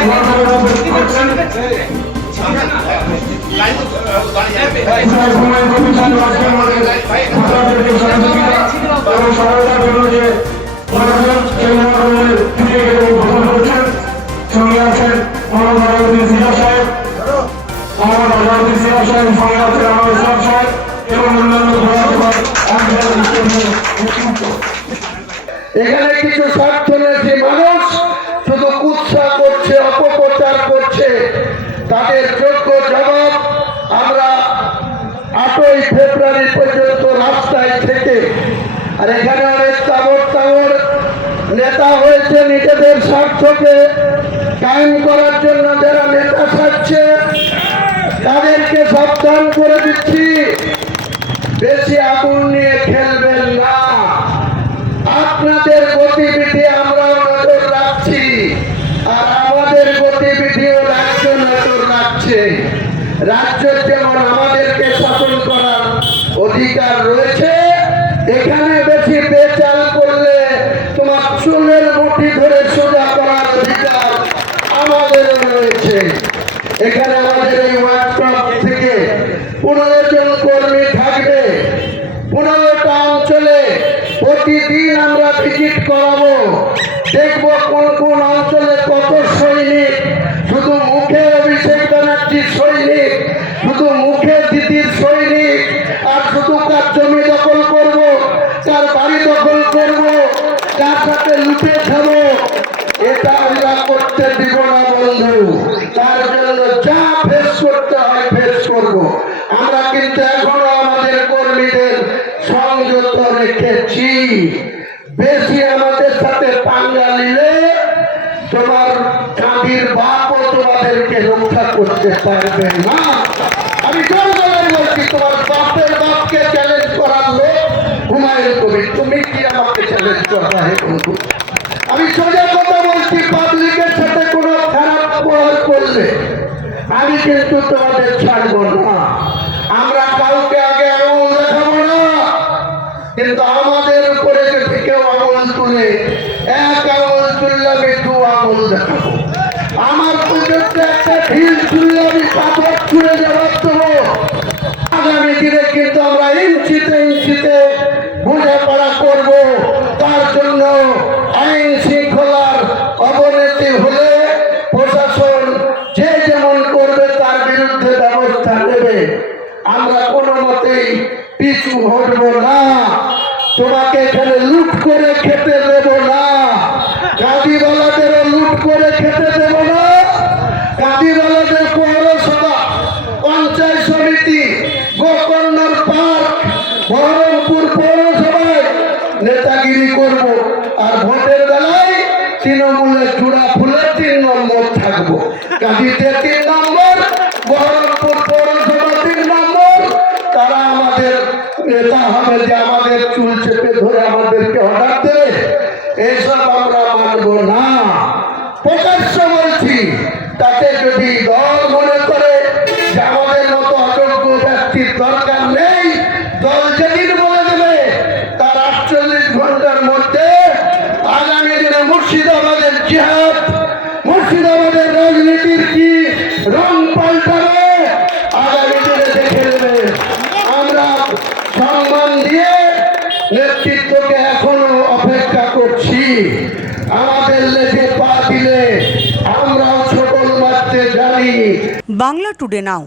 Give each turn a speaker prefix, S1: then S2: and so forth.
S1: ওনাদের উপস্থিত করছেন এবং সহায়তার জন্য যে গ্রহণ করছেন সঙ্গে
S2: এখানে কিছু স্বার্থনীতি মানুষ তাদের যোগ্য জবাব আমরা আটই ফেব্রুয়ারি পর্যন্ত রাস্তায় থেকে, আর এখানে অনেক তাবর তাবর নেতা হয়েছে নিজেদের স্বার্থকে কায়েম করার জন্য যারা নেতা সাজছে তাদেরকে সাবধান করে দিচ্ছি। বেশি আগুন রাখছে রাজ্যের যেমন আমাদেরকে শাসন করার অধিকার রয়েছে, এখানে বেশি বেচাল করলে তোমার চুলের মুঠি ধরে সোজা করার অধিকার আমাদের রয়েছে। এখানে আমাদের এই ওয়ার্কশপ থেকে পনেরো জন কর্মী থাকবে। পনেরোটা অঞ্চলে প্রতিদিন আমরা ভিজিট করাবো। দেখব কোন কোন অঞ্চলে কত সৈনিক করব কার বাড়ি দখল করব কার সাথে লুটে খাব, এটা আমরা করতে দিব না বন্ধু। তার জন্য যা ফেস করতে হয় ফেস করব। আমরা কিন্তু এখনও আমাদের কর্মীদের সংযত রেখেছি। বেশি আমাদের সাথে পাঙ্গা নিলে তোমার কাঁদির বাপও তোমাদেরকে রক্ষা করতে পারবে না। আমি জোর বলছি, তোমার বাপের লোক আমি সোজা কথা বলছি পাবলিকের সাথে কোনো খারাপ ব্যবহার করলে আমি কিন্তু তোমাদের ছাড়বো না। আমরা কাউকে আগে আঙুল দেখাবো না, কিন্তু আমাদের উপরে যদি কেউ আঙুল তুলে, এক আঙুল তুললে আমি দু আঙুল দেখাবো। আমার পুজোতে একটা ঢিল তুললে আমরা কোনো মতেই পিছু হটবো না। তোমাকে এখানে লুট করে খেতে দেব না। কাঁদিওয়ালাদেরও লুট করে খেতে দেব না। কাঁদিওয়ালাদের পৌরসভা, পঞ্চায়েত সমিতি, গোকর্ণর পার্ক, বহরমপুর পৌরসভায় নেতাগিরি করব। আর ভোটের বেলায় তৃণমূলের চূড়া ফুলে তিন নম্বর থাকব। কাঁদিতে তিন নম্বর এইসব আমরা মানব না। প্রকাশ্য বলছি তাতে যদি দল মনে করে যে আমাদের মতো অযোগ্য ব্যক্তির দরকার নেই, দল যেদিন বলে দেবে, তার আটচল্লিশ ঘণ্টার মধ্যে আগামী দিনে মুর্শিদাবাদের জিহাদ করছি আমাদের লেগে পা দিলে আমরাও সকল মারতে জানি।
S3: Bangla today now.